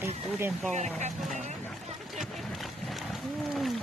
big wooden bowl. Ooh.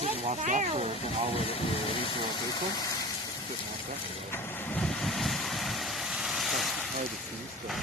Getting washed up from all of it we were ready for paper. Getting washed up today. That's hard to see still.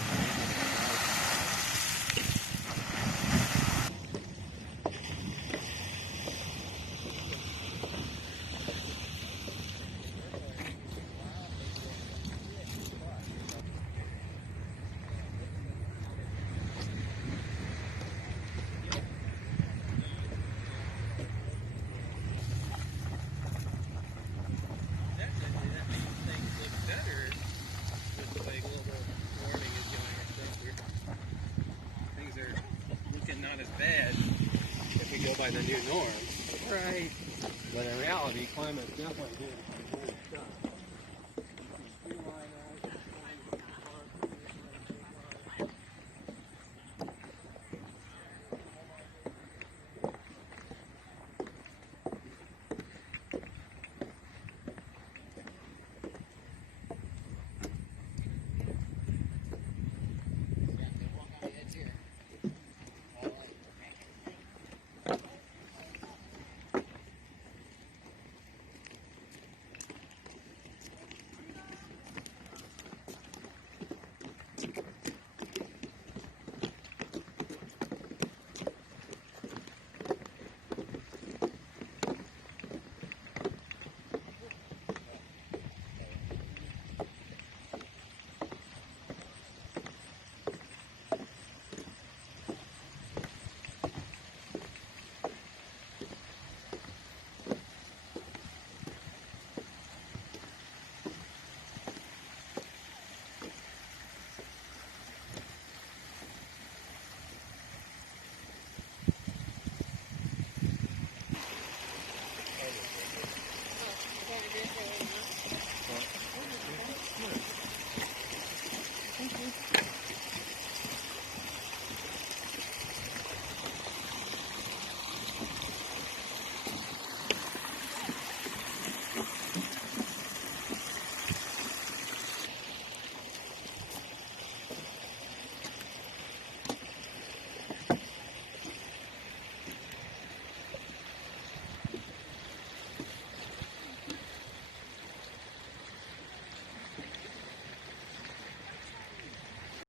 Not as bad if we go by the new norms. Right. But in reality, climate's definitely good.